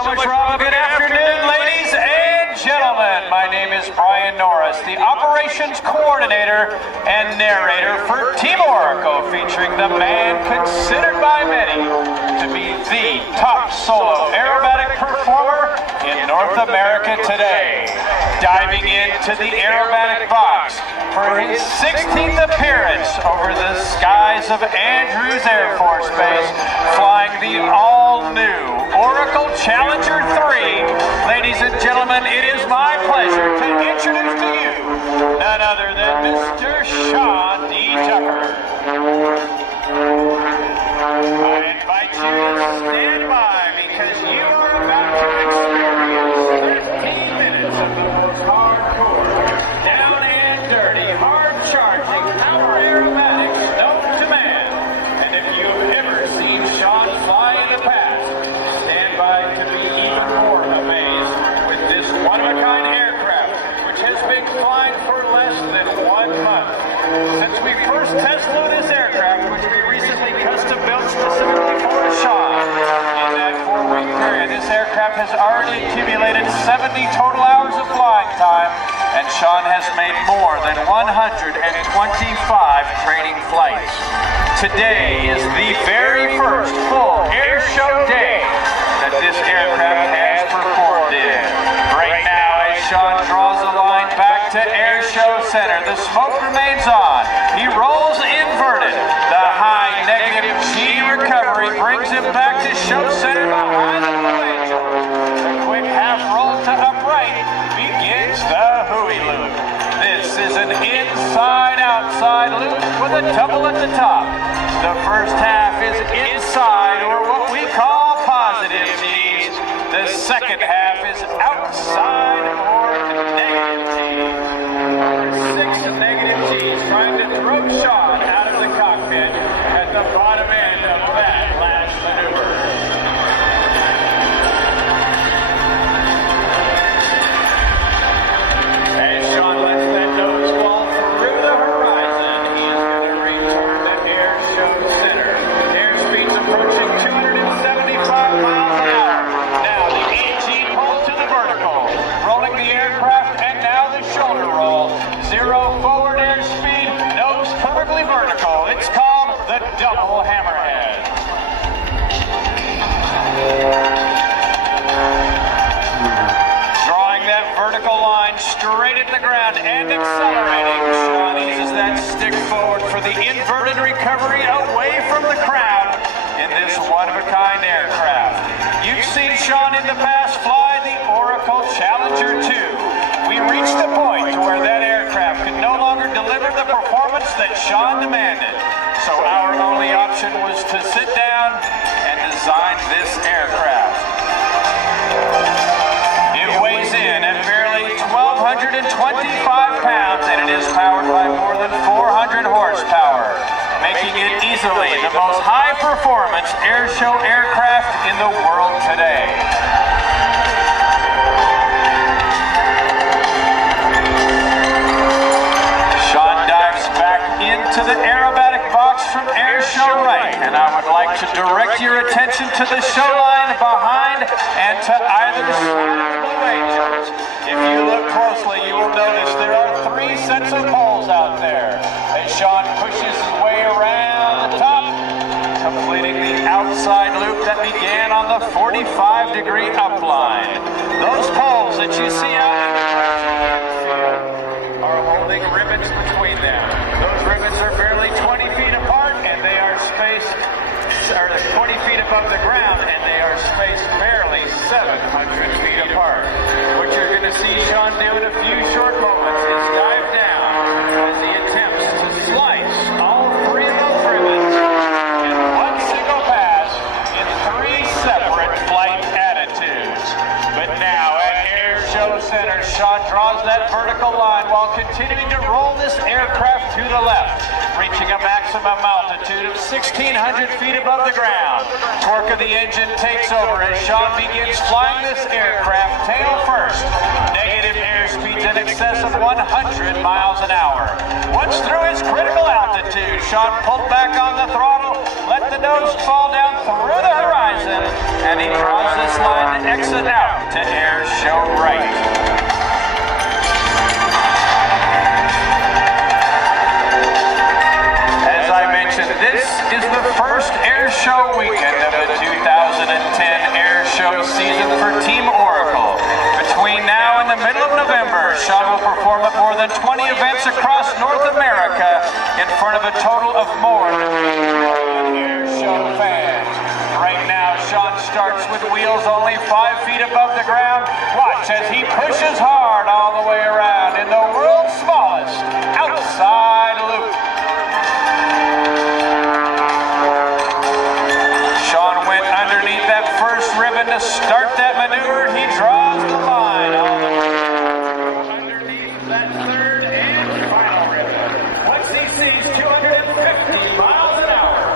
so much, Rob. Good afternoon, ladies and gentlemen. My name is Brian Norris, the operations coordinator and narrator for Team Oracale, featuring the man considered by many to be the top solo aerobatic performer in North America today. Diving into the aerobatic box for his 16th appearance over the skies of Andrews Air Force Base, flying the all-new Oracale Challenger 3. Ladies and gentlemen, it is my pleasure to introduce to you none other than Mr. Sean D. Tucker. I invite you to stand by because you are about to experience 15 minutes of the most hardcore, down and dirty, hard-charging power aerobatics known to man. And if you've ever seen Sean fly in the past, stand by to be even more amazed with this one-of-a-kind aircraft, which has been flying for less than 1 month. Since we first test flew this aircraft, which we recently custom-built specifically for Sean, in that 4-week period, this aircraft has already accumulated 70 total hours of flying time, and Sean has made more than 125 training flights. Today is the very first full Airshow day that this aircraft has performed in. Right now, as Sean draws the line back to Airshow Center, the smoke remains on. He rolls inverted. The high negative G recovery brings him back to Show Center behind the Blue Angels. The quick half roll to upright begins the Hui loop. This is an inside-outside loop with a double at the top. The first half is inside, or what we call positive G's. The second half is outside, or negative G's. 6 negative G's trying to throw Sean out of the cockpit at the bottom end of that last maneuver. As Sean lets that nose fall through the horizon, he is going to return to Airshow Center. Airspeed's approaching 275 miles an hour. Now the 8G pull to the vertical, rolling the aircraft, and now the shoulder roll. 0 forward airspeed, nose perfectly vertical. It's called the double hammerhead. Drawing that vertical line straight into the ground and accelerating, Sean eases that stick forward for the inverted recovery away from the crowd in this one-of-a-kind aircraft. You've seen Sean in the past fly the Oracale Challenger 2. We reached the point where that aircraft could no longer deliver the performance that Sean demanded. So our only option was to sit down and design this aircraft. It weighs in at barely 1,225 pounds, and it is powered by more than 400 horsepower, making it easily the most high-performance airshow aircraft in the world today. Sean dives back into the aerobatic box from Airshow right, and I would like to direct your attention to the show line behind and to either side of the Blue Angels. If you look closely, you will notice there are 3 sets of poles out there. As Sean pushes his way around the top, completing the outside loop that began on the 45-degree upline. Those poles that you see out in the field are holding rivets between them. Those rivets are barely 20 feet apart, and they are spaced, or 20 feet above the ground, and they are spaced barely 700 feet apart. What you're going to see Sean do in a few short moments is dive down as he attempts to slice all 3 of those rivets in one single pass in 3 separate flight attitudes. But now at Airshow Center, Sean draws that vertical line while continuing to roll this aircraft to the left, reaching a maximum altitude of 1,600 feet above the ground. Torque of the engine takes over as Sean begins flying this aircraft tail first. Negative airspeeds in excess of 100 miles an hour. Once through his critical altitude, Sean pulled back on the throttle, let the nose fall down through the horizon, and he draws this line to exit out to Airshow right. As I mentioned, this is the first Airshow weekend of the 2010 Airshow season for Team Oracle. Between now and the middle of November, Sean will perform at more than 20 events across North America in front of a total of more than Airshow fans. Right now, Sean starts with wheels only 5 feet above the ground. Watch as he pushes hard all the way around in the world's smallest outside loop. Sean went underneath that first ribbon to start that maneuver. He draws the line all the way underneath that third and final ribbon. Once he sees 250 miles an hour,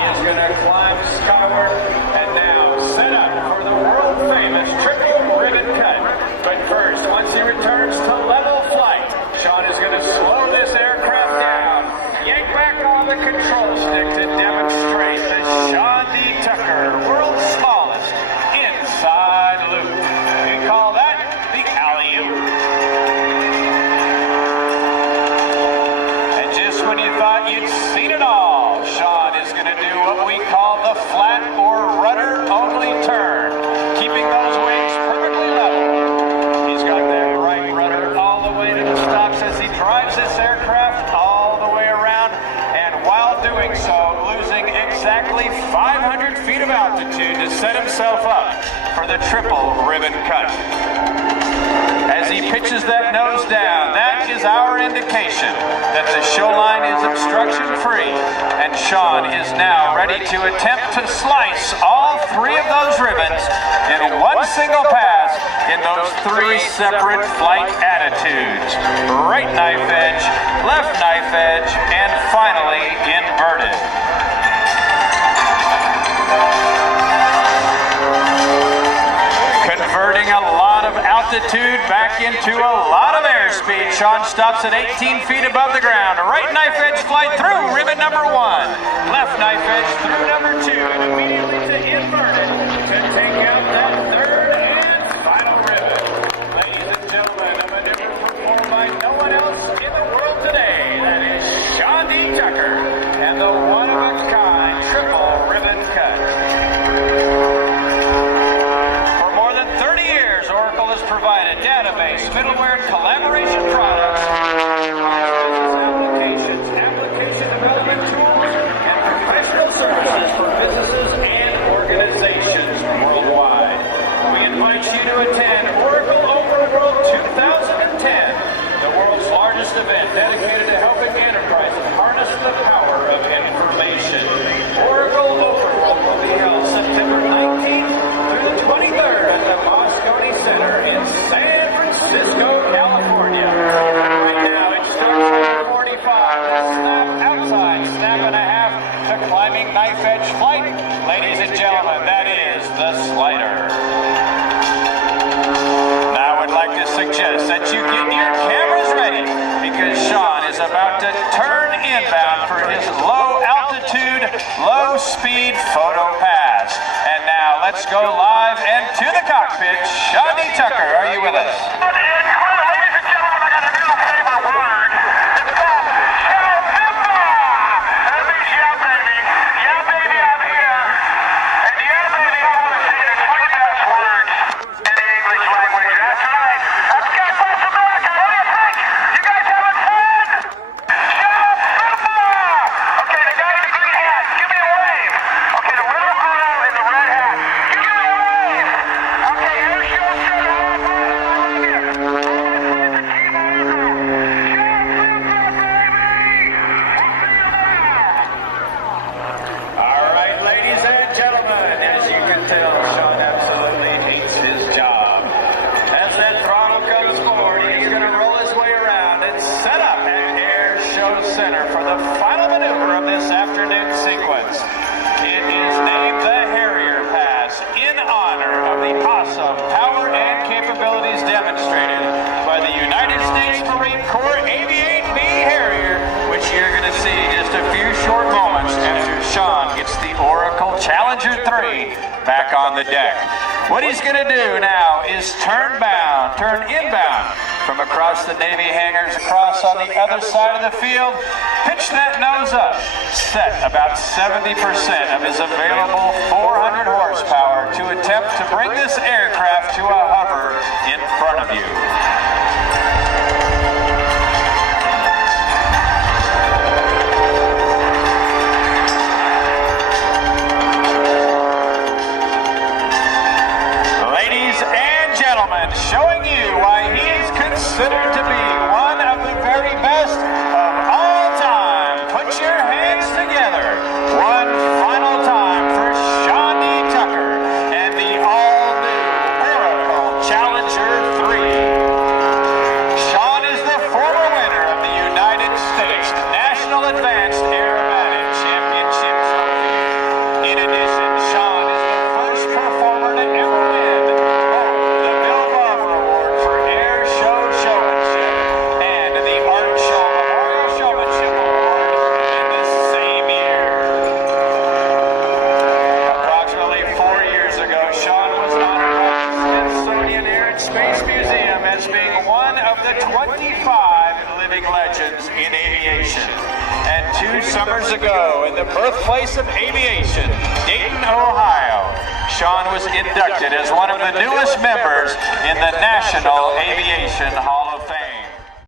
he is going to climb skyward and now set up for the world-famous triple ribbon cut. But first, once he returns to level flight, Sean is going to slow this aircraft down, yank back on the control stick to demonstrate the Sean D. Tucker world's smallest inside loop. We call that the alley-oop. And just when you thought you'd seen it all, Sean is going to do what we call the flat or rudder-only turn, keeping those wings perfectly level. He's got that right rudder all the way to the stops as he drives this aircraft all the way around, and while doing so, losing exactly 500 feet of altitude to set himself up for the triple ribbon cut. As he pitches that nose down, that is our indication that the show line is obstruction-free, and Sean is now ready to attempt to slice all 3 of those ribbons in one single pass in those 3 separate flight attitudes. Right knife edge, left knife edge, and finally inverted. Converting a lot of altitude back into a lot of airspeed. Sean stops at 18 feet above the ground. Right knife edge flight through ribbon number 1. Left knife edge through number 2. And immediately to inverted to take out that third and final ribbon. Ladies and gentlemen, a maneuver performed by no one else in the world today. That is Sean D. Tucker and the one-of-a-kind triple ribbon cut. Oracle has provided database, middleware, collaboration products, business applications, application development tools, and professional services for businesses and organizations worldwide. We invite you to attend Oracle Overworld 2010, the world's largest event dedicated to helping enterprises harness the power of information. Oracle Overworld will be held September 19th through the 23rd at the Center in San Francisco, California. Right now it starts at 45, snap outside, snap and a half to climbing knife edge flight. Ladies and gentlemen, that is the slider. Now I would like to suggest that you get your cameras ready because Sean is about to turn inbound for his low altitude, low speed photo pass. And now let's go live and to the cockpit. Sean D. Tucker, are you with us? Ladies and gentlemen, I got a new favorite word. It's called Shabimba. That means yeah, baby. Yeah, baby, I'm here. And yeah, baby, I want to say the 3 best words in the English language. That's right. Let's get West America. What do you think? You guys having fun? Shabimba. Okay, the guy in the green hat, give me a wave. Okay, the little girl in the red hat, give me a wave. Okay, Airshow Center, all here. All right, ladies and gentlemen, as you can tell, Sean absolutely hates his job. As that throttle comes forward, he's going to roll his way around and set up at Airshow Center for the final maneuver of this afternoon sequence. It is named the Harrier Pass in honor of the awesome power and capabilities demonstrated by the United States Marine Corps Aviate-B Harrier, which you're going to see just a few short moments after Sean gets the Oracle Challenger 3 back on the deck. What he's going to do now is turn inbound from across the Navy hangars across on the other side of the field, pitch that nose up, set about 70% of his available 400 horsepower to attempt to bring this aircraft to a hover in front of you. Showing you why he's considered to be one of the very best of all time. Put your hands together one final time for Sean D. Tucker and the all-new Oracale Challenger 3. Sean is the former winner of the United States National Advanced Aerobatic Championship trophy. In addition, Sean is the first performer to ever win Airshow showmanship and the Airshow Memorial Showmanship Award in the same year. Approximately 4 years ago, Sean was honored by the Smithsonian Air and Space Museum as being one of the 25 living legends in aviation. And 2 summers ago, in the birthplace of aviation, Dayton, Ohio, Sean was inducted as one of the newest members in the National Aviation Hall